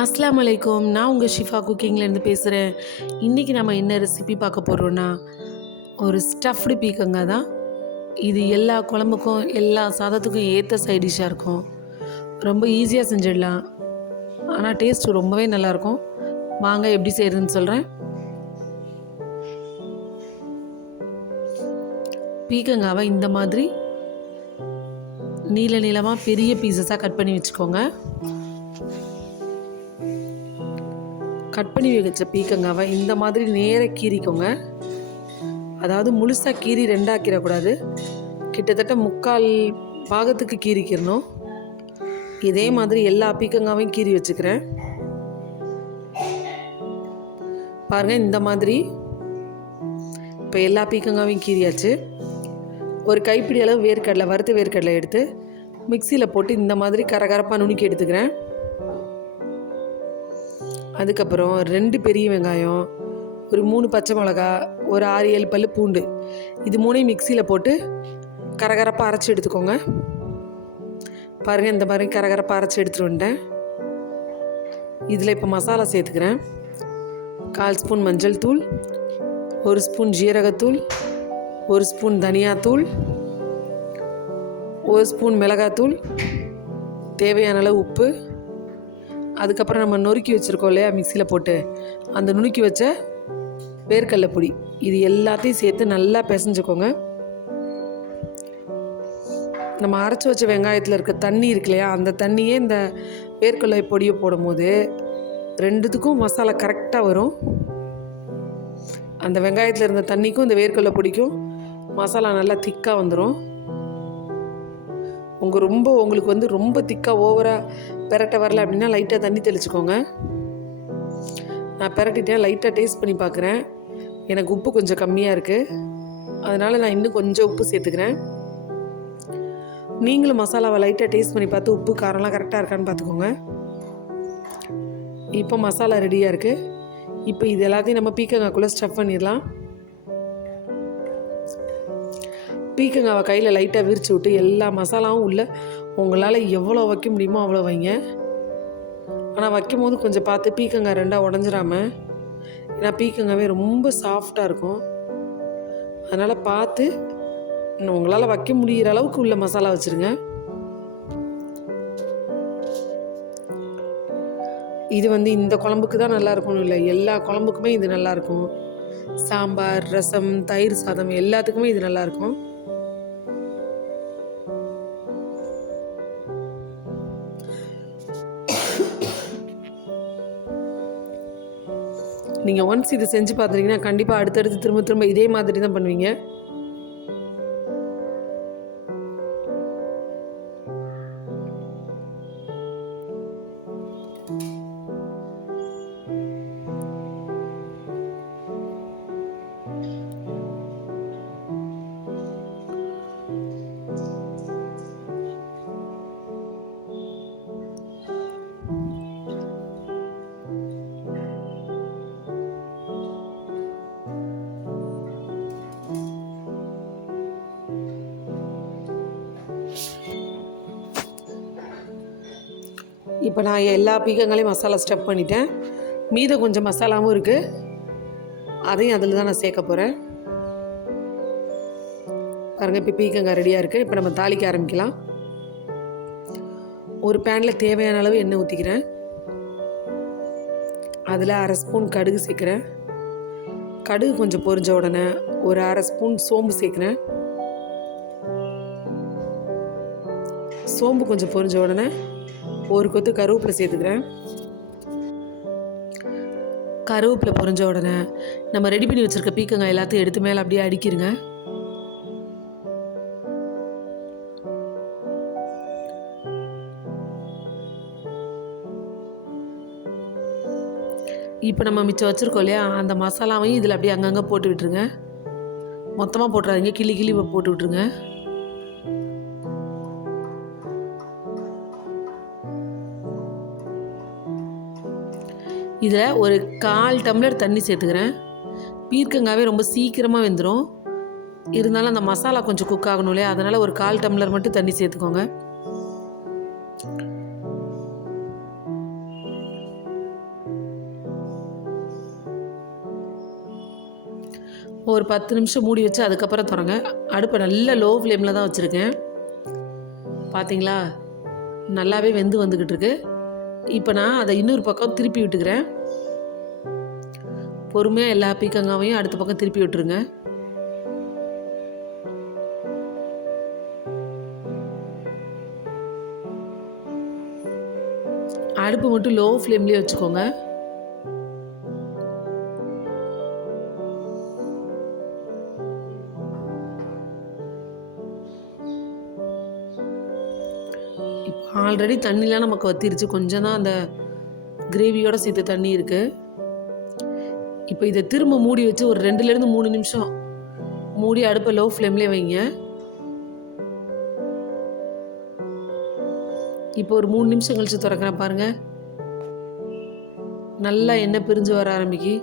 அஸ்ஸலாமு அலைக்கும். நான் உங்கள் ஷிஃபா குக்கிங்லேருந்து பேசுகிறேன். இன்றைக்கி நம்ம என்ன ரெசிபி பார்க்க போகிறோன்னா, ஒரு ஸ்டஃப்டு பீக்கங்காய் தான். இது எல்லா குழம்புக்கும் எல்லா சாதத்துக்கும் ஏற்ற சைட் டிஷ்ஷாக இருக்கும். ரொம்ப ஈஸியாக செஞ்சிடலாம், ஆனால் டேஸ்ட்டு ரொம்பவே நல்லாயிருக்கும். வாங்க எப்படி செய்கிறதுன்னு சொல்கிறேன். பீக்கங்காவை இந்த மாதிரி நீள நீளமாக பெரிய பீசஸாக கட் பண்ணி வச்சுக்கோங்க. கட் பண்ணி வச்ச பீக்கங்காவை இந்த மாதிரி நேராக கீறிக்கோங்க. அதாவது முழுசாக கீறி ரெண்டாக்கிடக்கூடாது, கிட்டத்தட்ட முக்கால் பாகத்துக்கு கீறிக்கிறணும். இதே மாதிரி எல்லா பீக்கங்காவையும் கீறி வச்சுக்கிறேன். பாருங்கள், இந்த மாதிரி இப்போ எல்லா பீக்கங்காவையும் கீறியாச்சு. ஒரு கைப்பிடி அளவு வேர்க்கடலை, வறுத்த வேர்க்கடலை எடுத்து மிக்சியில் போட்டு இந்த மாதிரி கரகரப்பாக நுணுக்கி எடுத்துக்கிறேன். அதுக்கப்புறம் 2 பெரிய வெங்காயம், ஒரு 3 பச்சை மிளகா, ஒரு 6-7 பல் பூண்டு, இது 3ஐயும் மிக்சியில் போட்டு கரகரப்பாக அரைச்சி எடுத்துக்கோங்க. பாருங்கள், இந்த மாதிரி கரகரப்பாக அரைச்சி எடுத்துகிட்டு வந்துட்டேன். இதில் இப்போ மசாலா சேர்த்துக்கிறேன். 1/4 ஸ்பூன் மஞ்சள் தூள், 1 ஸ்பூன் ஜீரகத்தூள், 1 ஸ்பூன் தனியாத்தூள், 1 ஸ்பூன் மிளகாத்தூள், தேவையான அளவு உப்பு. அதுக்கப்புறம் நம்ம நொறுக்கி வச்சுருக்கோம் இல்லையா மிக்சியில் போட்டு, அந்த நுணுக்கி வச்ச வேர்க்கடலை பொடி, இது எல்லாத்தையும் சேர்த்து நல்லா பிசைஞ்சுக்கோங்க. நம்ம அரைச்சி வச்ச வெங்காயத்தில் இருக்க தண்ணி இருக்கு இல்லையா, அந்த தண்ணியே இந்த வேர்க்கடலை பொடியை போடும்போது 2த்துக்கும் மசாலா கரெக்டாக வரும். அந்த வெங்காயத்தில் இருந்த தண்ணிக்கும் இந்த வேர்க்கடலை பொடிக்கும் மசாலா நல்லா திக்காக வந்துடும். உங்களுக்கு ரொம்ப திக்காக ஓவராக பெரட்ட வரல அப்படின்னா லைட்டாக தண்ணி தெளிச்சுக்கோங்க. நான் பெரட்டிட்டேன், லைட்டாக டேஸ்ட் பண்ணி பார்க்குறேன். எனக்கு உப்பு கொஞ்சம் கம்மியாக இருக்குது, அதனால் நான் இன்னும் கொஞ்சம் உப்பு சேர்த்துக்கிறேன். நீங்களும் மசாலாவை லைட்டாக டேஸ்ட் பண்ணி பார்த்து உப்பு காரம்லாம் கரெக்டாக இருக்கான்னு பார்த்துக்கோங்க. இப்போ மசாலா ரெடியாக இருக்குது. இப்போ இது எல்லாத்தையும் நம்ம பீக்கங்காய்க்குள்ளே ஸ்டஃப் பண்ணிடலாம். பீக்கங்காவை கையில் லைட்டாக விரிச்சு விட்டு எல்லா மசாலாவும் உள்ளே உங்களால் எவ்வளோ வைக்க முடியுமோ அவ்வளோ வைங்க. ஆனால் வைக்கும் போது கொஞ்சம் பார்த்து பீக்கங்காய் 2ஆக உடஞ்சிடாமல், ஏன்னா பீக்கங்காவே ரொம்ப சாஃப்டாக இருக்கும். அதனால் பார்த்து உங்களால் வைக்க முடிகிற அளவுக்கு உள்ள மசாலா வச்சுருங்க. இது இந்த குழம்புக்கு தான் நல்லா இருக்கும்னு இல்லை, எல்லா குழம்புக்குமே இது நல்லாயிருக்கும். சாம்பார், ரசம், தயிர் சாதம் எல்லாத்துக்குமே இது நல்லாயிருக்கும். நீங்கள் ஒன்ஸ் இது செஞ்சு பார்த்துட்டீங்கன்னா கண்டிப்பாக அடுத்தடுத்து திரும்ப திரும்ப இதே மாதிரி தான் பண்ணுவீங்க. இப்போ நான் எல்லா பீக்கங்களையும் மசாலா ஸ்டஃப் பண்ணிட்டேன். மீதம் கொஞ்சம் மசாலாவும் இருக்குது, அதையும் அதில் தான் நான் சேர்க்க போகிறேன். பாருங்கள், இப்போ பீக்கங்காய் ரெடியாக இருக்குது. இப்போ நம்ம தாளிக்க ஆரம்பிக்கலாம். ஒரு பேனில் தேவையான அளவு எண்ணெய் ஊற்றிக்கிறேன். அதில் 1/2 ஸ்பூன் கடுகு சேர்க்குறேன். கடுகு கொஞ்சம் பொரிஞ்ச உடனே ஒரு 1/2 ஸ்பூன் சோம்பு சேர்க்குறேன். சோம்பு கொஞ்சம் பொரிஞ்ச உடனே ஒரு கொத்து கருவேப்பிலை சேர்த்துக்கிறேன். கருவேப்பிலை பொரிஞ்ச உடனே நம்ம ரெடி பண்ணி வச்சுருக்க பீக்கங்காய் எல்லாத்தையும் எடுத்து மேலே அப்படியே அடிக்கிருங்க. இப்போ நம்ம மிச்சம் வச்சுருக்கோம் இல்லையா, அந்த மசாலாவையும் இதில் அப்படியே அங்கங்கே போட்டு விட்டுருங்க. மொத்தமாக போட்டுறாதீங்க, கிளி கிளி போட்டு விட்டுருங்க. இதில் ஒரு 1/4 டம்ளர் தண்ணி சேர்த்துக்கிறேன். பீர்க்கங்காவே ரொம்ப சீக்கிரமாக வெந்துடும், இருந்தாலும் அந்த மசாலா கொஞ்சம் குக் ஆகணும் இல்லையா, அதனால் ஒரு 1/4 டம்ளர் மட்டும் தண்ணி சேர்த்துக்கோங்க. ஒரு 10 நிமிஷம் மூடி வச்சு அதுக்கப்புறம் திறங்க. அடுப்பை நல்ல லோ ஃப்ளேமில் தான் வச்சுருக்கேன். பார்த்தீங்களா, நல்லாவே வெந்து வந்துக்கிட்டு இருக்கு. இப்போ நான் அதை இன்னொரு பக்கம் திருப்பி விட்டுக்கிறேன். பொறுமையாக எல்லா பீக்கங்காவையும் அடுத்த பக்கம் திருப்பி விட்டுருங்க. அடுப்பு மட்டும் லோ ஃப்ளேம்லேயே வச்சுக்கோங்க. இப்போ ஆல்ரெடி தண்ணிலாம் நமக்கு வத்திருச்சு. கொஞ்சம் தான் அந்த கிரேவியோடு சேர்த்து தண்ணி இருக்குது. இப்போ இதை திரும்ப மூடி வச்சு ஒரு 2லேருந்து 3 நிமிஷம் மூடி அடுப்பை லோ ஃப்ளேம்லேயே வைங்க. இப்போ ஒரு 3 நிமிஷம் கழித்து திறக்கிறேன் பாருங்கள். நல்லா எண்ணெய் பிரிஞ்சு வர ஆரம்பிக்கு.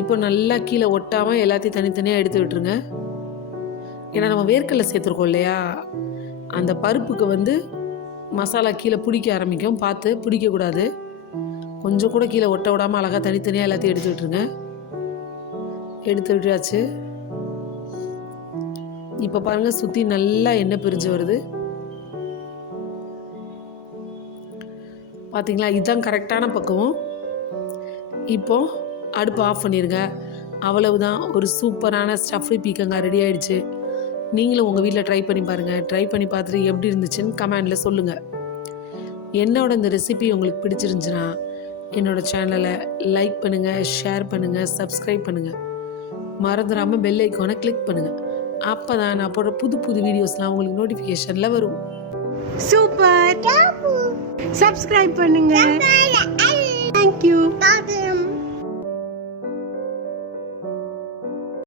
இப்போ நல்லா கீழே ஒட்டாமல் எல்லாத்தையும் தனித்தனியாக எடுத்து விட்டுருங்க. ஏன்னா நம்ம வேர்க்கடலை சேர்த்துருக்கோம் இல்லையா, அந்த பருப்புக்கு மசாலா கீழே பிடிக்க ஆரம்பிக்கும். பார்த்து பிடிக்கக்கூடாது. கொஞ்சம் கூட கீழே ஒட்ட விடாமல் அழகாக தனித்தனியாக எல்லாத்தையும் எடுத்து விட்டுருங்க. எடுத்து விட்டாச்சு. இப்போ பாருங்கள், சுற்றி நல்லா எண்ணெய் பிரிஞ்சு வருது. பார்த்தீங்களா, இதுதான் கரெக்டான பக்குவம். இப்போது அடுப்பு ஆஃப் பண்ணிடுங்க. அவ்வளவுதான், ஒரு சூப்பரான ஸ்டஃப்டு பீக்கங்காய் ரெடி ஆகிடுச்சு. நீங்களும் உங்கள் வீட்டில் ட்ரை பண்ணி பாருங்கள். ட்ரை பண்ணி பார்த்துட்டு எப்படி இருந்துச்சுன்னு கமெண்டில் சொல்லுங்கள். என்னோட இந்த ரெசிபி உங்களுக்கு பிடிச்சிருந்துச்சுன்னா என்னோடய சேனலை லைக் பண்ணுங்கள், ஷேர் பண்ணுங்கள், சப்ஸ்கிரைப் பண்ணுங்கள். மறந்துடாமல் பெல் ஐக்கானை கிளிக் பண்ணுங்கள். அப்போ தான் நான் போடுற புது புது வீடியோஸ்லாம் உங்களுக்கு நோட்டிஃபிகேஷனில் வரும். சூப்பர். சப்ஸ்கிரைப் பண்ணுங்க. தேங்க்யூ.